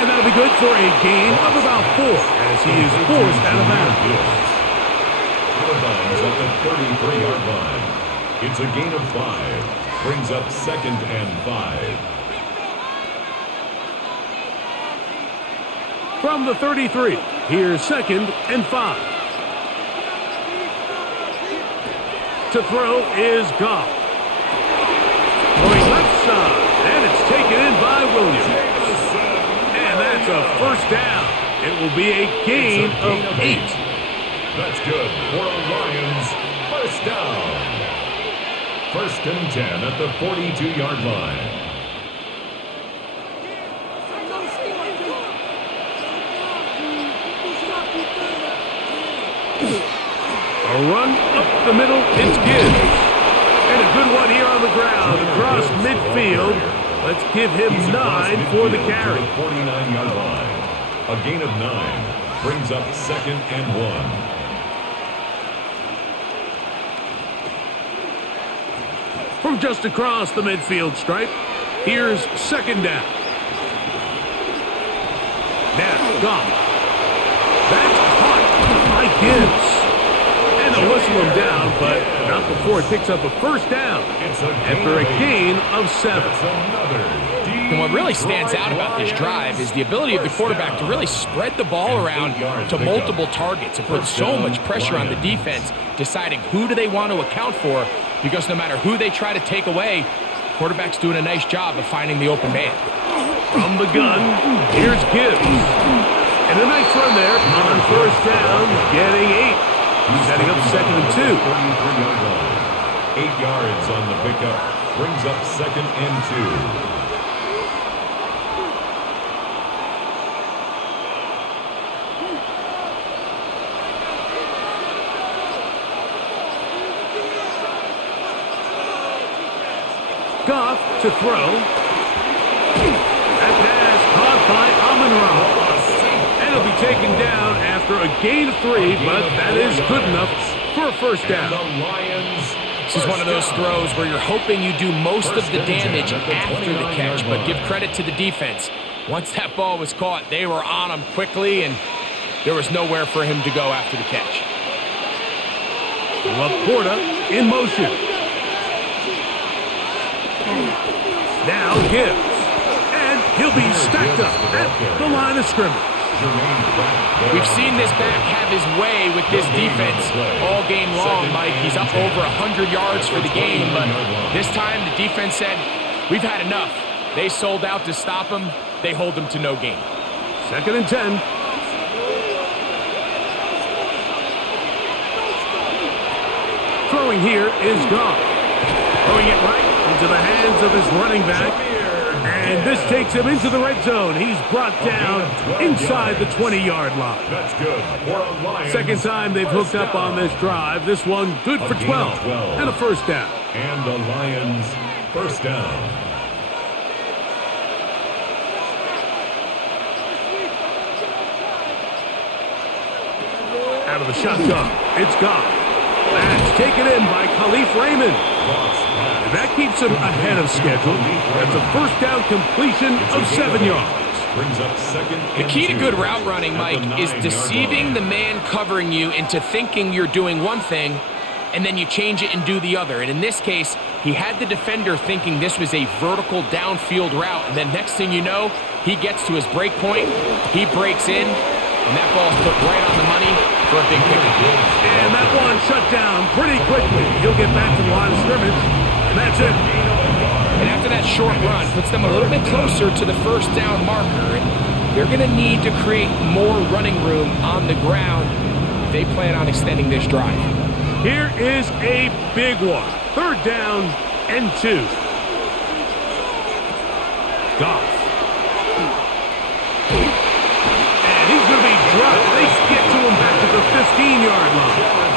And that'll be good for a gain of about 4 as he is forced out of bounds. At the 33-yard line. It's a gain of 5. Brings up 2nd and 5. From the 33, here's 2nd and 5. To throw is Goff. Going left side, and it's taken in by Williams. And that's a first down. It will be a gain of 8. That's good for a Lions first down. 1st and 10 at the 42-yard line. A run up the middle, it's Gibbs. And a good one here on the ground across midfield. Let's give him 9 for the carry. 49-yard line. A gain of 9 brings up 2nd and 1. From just across the midfield stripe, here's 2nd down. Now, Goff. That's caught by Gibbs. And they'll whistle him down, but not before it picks up a first down after a gain of 7. And what really stands out about this drive is the ability of the quarterback to really spread the ball around to multiple targets and put so much pressure on the defense, deciding who do they want to account for, because no matter who they try to take away, the quarterback's doing a nice job of finding the open man. From the gun, here's Gibbs. And a nice run there on first down, getting 8. Setting up 2nd and 2. 8 yards on the pickup. Brings up 2nd and 2. Goff to throw. That pass caught by Amon-Ra. And it'll be taken down after a gain of 3, but that is good enough for a first down. This is one of those throws where you're hoping you do most of the damage after the catch, but give credit to the defense. Once that ball was caught, they were on him quickly, and there was nowhere for him to go after the catch. Laporta in motion. Now Gibbs. And he'll be stacked up at the line of scrimmage. We've seen this back have his way with this defense all game long, Mike. He's up over 100 yards for the game, but this time the defense said, we've had enough. They sold out to stop him. They hold him to no gain. 2nd and 10. Throwing here is Goff. Throwing it right into the hands of his running back. And this takes him into the red zone. He's brought down inside the 20-yard line. That's good for a Lions. 2nd time they've hooked up on this drive. This one good for 12 and a first down. And the Lions first down. Out of the shotgun, it's Goff. That's taken in by Khalif Raymond. And that keeps him ahead of schedule. That's a first down completion of 7 yards. The key to good route running, Mike, is deceiving the man covering you into thinking you're doing one thing, and then you change it and do the other. And in this case, he had the defender thinking this was a vertical downfield route, and then next thing you know, he gets to his break point, he breaks in, and that ball's put right on the money for a big pickup. And that one shut down pretty quickly. He'll get back to the line of scrimmage, and that's it. And after that short run, puts them a little bit closer to the first down marker. And they're going to need to create more running room on the ground if they plan on extending this drive. Here is a big one. 3rd down and 2. Goff. And he's going to be dropped. They get to him back at the 15-yard line.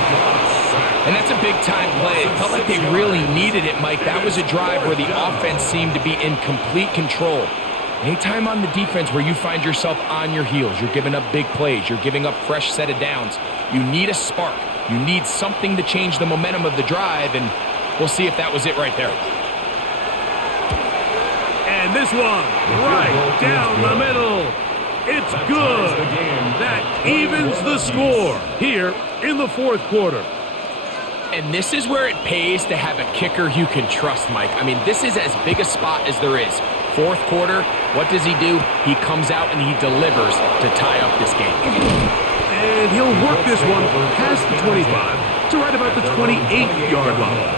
And that's a big-time play. It felt like they really needed it, Mike. That was a drive where the offense seemed to be in complete control. Anytime on the defense where you find yourself on your heels, you're giving up big plays, you're giving up fresh set of downs, you need a spark. You need something to change the momentum of the drive, and we'll see if that was it right there. And this one, right down the middle. It's good. That evens the score here in the 4th quarter. And this is where it pays to have a kicker you can trust, Mike. I mean, this is as big a spot as there is. 4th quarter, what does he do? He comes out and he delivers to tie up this game. And he'll work this one past the 25 to right about the 28-yard line.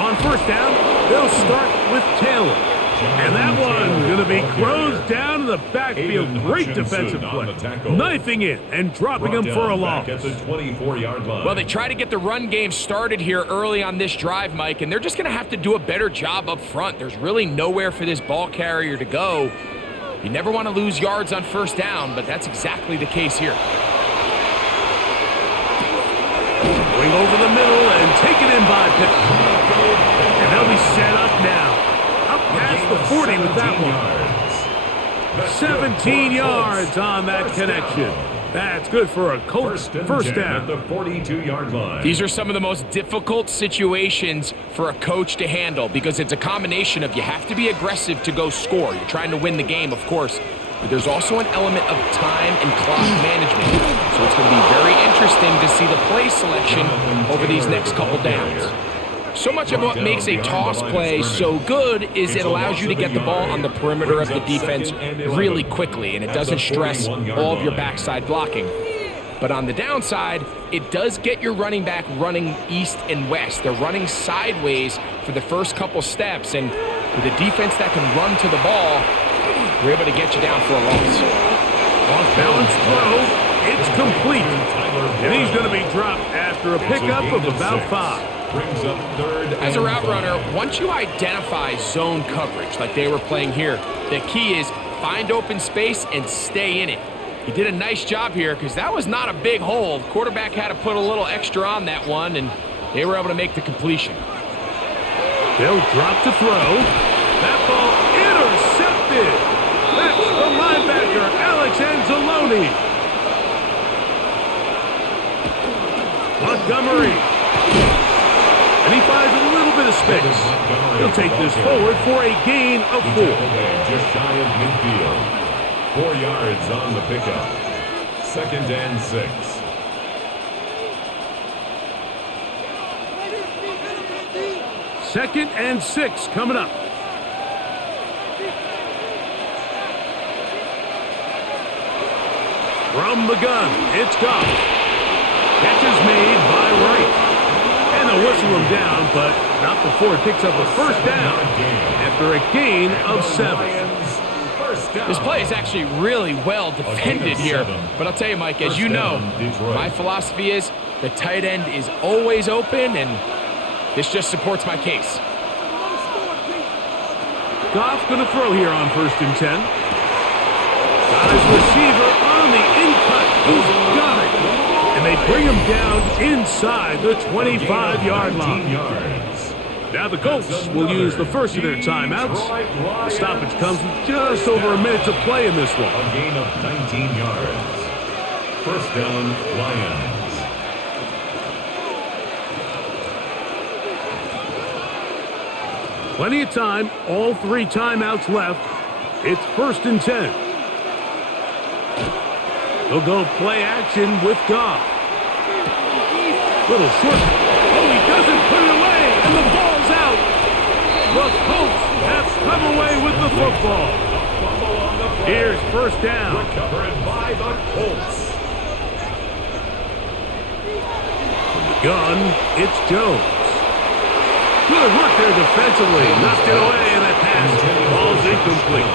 On first down, they'll start with Taylor. And that one going to be closed down in the backfield. Great defensive play. Knifing in and dropping him for a loss. At the 24-yard line. Well, they try to get the run game started here early on this drive, Mike, and they're just going to have to do a better job up front. There's really nowhere for this ball carrier to go. You never want to lose yards on first down, but that's exactly the case here. Going over the middle and taken in by Pittman. And they'll be set up now. Up past the 40 with that one. 17 yards on that connection. That's good for a Colts first down. At the 42-yard line. These are some of the most difficult situations for a coach to handle because it's a combination of you have to be aggressive to go score. You're trying to win the game, of course, but there's also an element of time and clock management. So it's going to be very interesting to see the play selection over these next couple downs. So much of what makes a toss play so good is it allows you to get the ball on the perimeter of the defense really quickly, and it doesn't stress all of your backside blocking. But on the downside, it does get your running back running east and west. They're running sideways for the first couple steps, and with a defense that can run to the ball, we're able to get you down for a loss. Off-balance throw, it's complete. And he's going to be dropped after a pickup of about 5. Brings up third. As a route runner, once you identify zone coverage like they were playing here, the key is find open space and stay in it. He did a nice job here because that was not a big hole. The quarterback had to put a little extra on that one, and they were able to make the completion. They'll drop to throw. That ball intercepted. That's the linebacker, Alex Anzalone. Montgomery. And he finds a little bit of space. He'll take this forward for a gain of 4. Just shy of midfield. 4 yards on the pickup. 2nd and 6. Second and 6 coming up. From the gun, it's Goff. Catch is made by Wright. And they'll whistle him down, but not before it picks up a first down after a gain of 7. This play is actually really well defended here. But I'll tell you, Mike, as you know, my philosophy is the tight end is always open, and this just supports my case. Goff going to throw here on 1st and 10. Got his receiver on the in-cut. He's got it. And they bring him down inside the 25-yard line. Now the Colts will use the first of their timeouts. The stoppage comes with just over a minute to play in this one. A gain of 19 yards. First down, Lions. Plenty of time. All 3 timeouts left. It's 1st and 10. He'll go play action with Goff. Little short. Oh, he doesn't put it away, and the ball's out. The Colts have come away with the football. Here's 1st down. Recovered by the Colts. From the gun, it's Jones. Good work there defensively. Knocked it away, and that pass falls incomplete.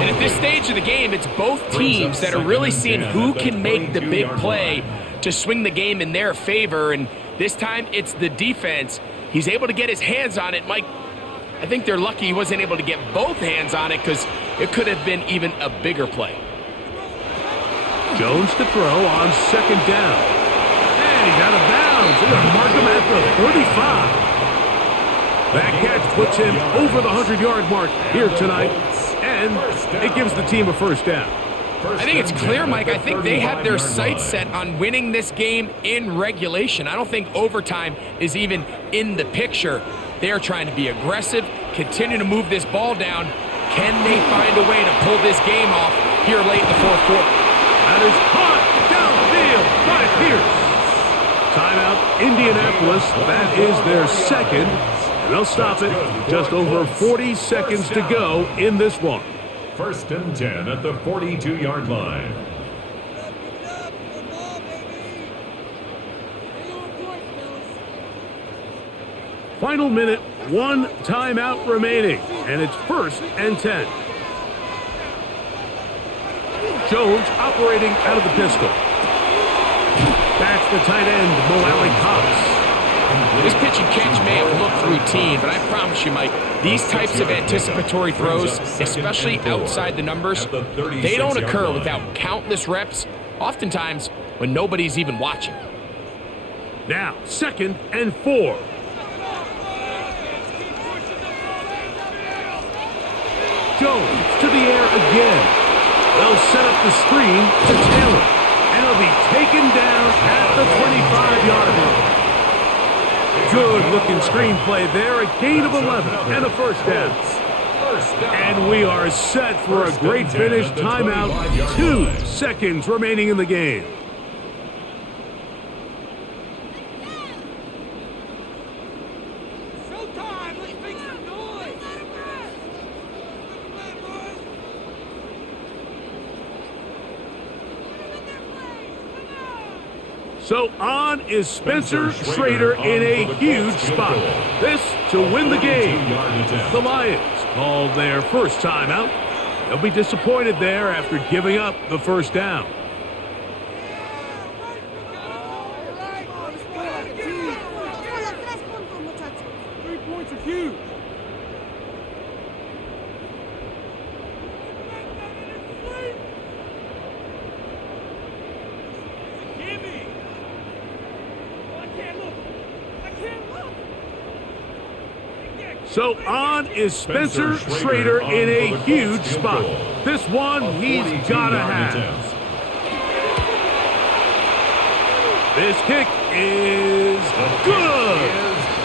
And at this stage of the game, it's both teams that are really seeing who can make the big play to swing the game in their favor. And this time, it's the defense. He's able to get his hands on it. Mike, I think they're lucky he wasn't able to get both hands on it because it could have been even a bigger play. Jones to throw on 2nd down. And he's out of bounds. They're going to mark him at the 35. That catch puts him over the 100-yard mark here tonight. And it gives the team a first down. I think it's clear, Mike. I think they have their sights set on winning this game in regulation. I don't think overtime is even in the picture. They are trying to be aggressive, continue to move this ball down. Can they find a way to pull this game off here late in the 4th quarter? That is caught downfield by Pierce. Timeout, Indianapolis. That is their 2nd. They'll stop it. Just over 40 seconds to go in this one. 1st and 10 at the 42-yard line. Final minute, 1 timeout remaining, and it's 1st and 10. Jones operating out of the pistol. That's the tight end, Mo Alley-Cox. This pitch and catch may have looked routine, but I promise you, Mike, these types of anticipatory throws, especially outside the numbers, they don't occur without countless reps, oftentimes when nobody's even watching. Now, 2nd and 4. Jones to the air again. They'll set up the screen to Taylor, and he'll be taken down at the 25-yard line. Good-looking screenplay there, a gain of 11 and a first down. And we are set for a great finish. Timeout, 2 seconds remaining in the game. So on is Spencer Schrader in a huge spot. This to win the game. The Lions called their first timeout. They'll be disappointed there after giving up the first down. So on is Spencer Schrader in a huge spot. This one he's got to have. This kick is good.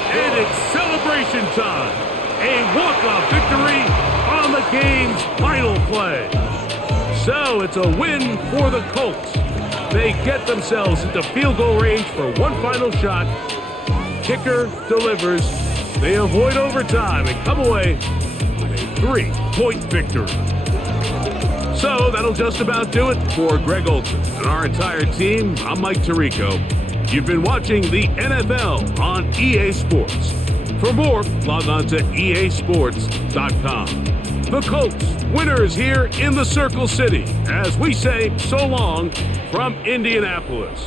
And it's celebration time. A walk-off victory on the game's final play. So it's a win for the Colts. They get themselves into field goal range for one final shot. Kicker delivers. They avoid overtime and come away with a 3-point victory. So that'll just about do it for Greg Olson and our entire team. I'm Mike Tirico. You've been watching the NFL on EA Sports. For more, log on to easports.com. The Colts, winners here in the Circle City, as we say so long from Indianapolis.